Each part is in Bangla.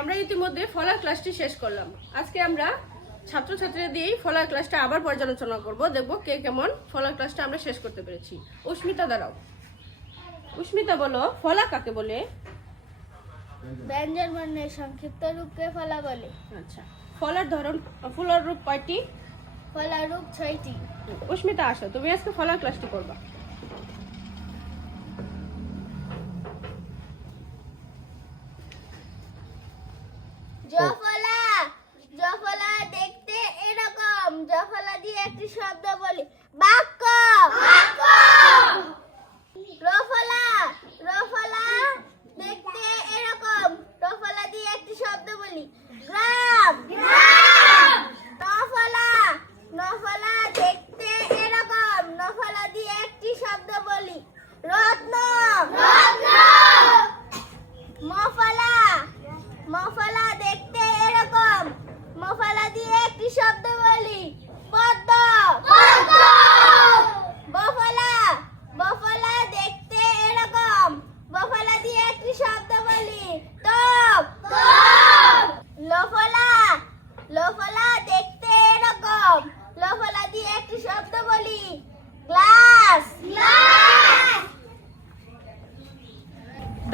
আমরা ইতিমধ্যে ফলার ক্লাসটি শেষ করলাম। আজকে আমরা ছাত্রছাত্রীদের দিয়েই ফলার ক্লাসটা আবার পর্যালোচনা করব, দেখব কে কেমন ফলার ক্লাসটা আমরা শেষ করতে পেরেছি। উস্মিতা দাঁড়াও। উস্মিতা বলো, ফলা কাকে বলে? ব্যঞ্জন বর্ণের সংক্ষিপ্ত রূপকে ফলা বলে। আচ্ছা, ফলার ধরন, ফুলের রূপ কয়টি? ফলার রূপ 6টি। উস্মিতা আসো, তুমি আজকে ফলার ক্লাসটি করবা। জফলা, জফলা দেখতে এরকম। জফলা দিয়ে একটি শব্দ বলি, বাক্য। রফলা, রফলা দেখতে এরকম। রফলা দিয়ে একটি শব্দ বলি, গ্রাম। নফলা, নফলা দেখতে এরকম। নফলা দিয়ে একটি শব্দ বলি, রত্ন। মফলা, মফলা দেখতে এরকম। মফলা দিয়ে একটি শব্দ বলি, পদ্ম। বফলা, বফলা দেখতে এরকম। বফলা দিয়ে একটি শব্দ বলি, টব। লফলা, লফলা দেখতে এরকম। লফলা দিয়ে একটি শব্দ বলি, গ্লাস।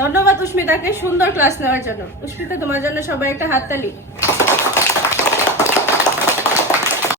ধন্যবাদ উস্মিতাকে সুন্দর ক্লাস নেওয়ার জন্য। উস্মিতা, তোমার জন্য সবাই একটা হাততালি।